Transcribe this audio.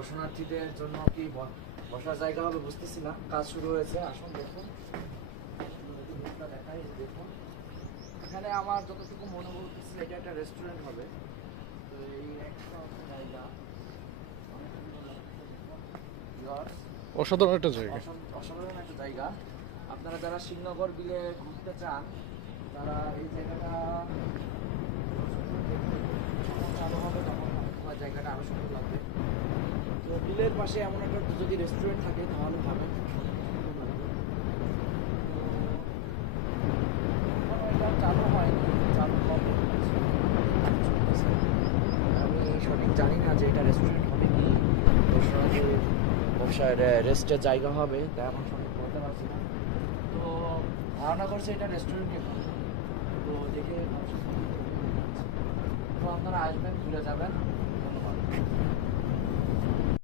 দর্শনার্থীদের জন্য কি বসার জায়গা হবে বুঝতেছি না। কাজ শুরু হয়েছে, আসুন দেখুন। দেখাই, দেখুন এখানে আমার যতটুকু মনে বলতেছে এটা একটা রেস্টুরেন্ট হবে। তো এই একটা জায়গা অসাধারণ একটা জায়গা। অসাধারণ একটা জায়গা। আপনারা যারা শ্রীনগর বিলে ঘুরতে চান তারা এই জায়গাটা চালু হবে তখন তোমার জায়গাটা আরও সুন্দর লাগবে। তো বিলের পাশে এমন একটা যদি রেস্টুরেন্ট থাকে তাহলে ভালো। এটা চালু হয়নি, চালু হবে। আমি সঠিক জানি না যে এটা রেস্টুরেন্ট হবে কি দর্শনার্থীর ব্যবসায় রেস্টের জায়গা হবে, তা এখন সঠিক বলতে পারছি না। তো ধারণা করছে এটা রেস্টুরেন্টে তো দেখে তো আপনারা আসবেন, ঘুরে যাবেন।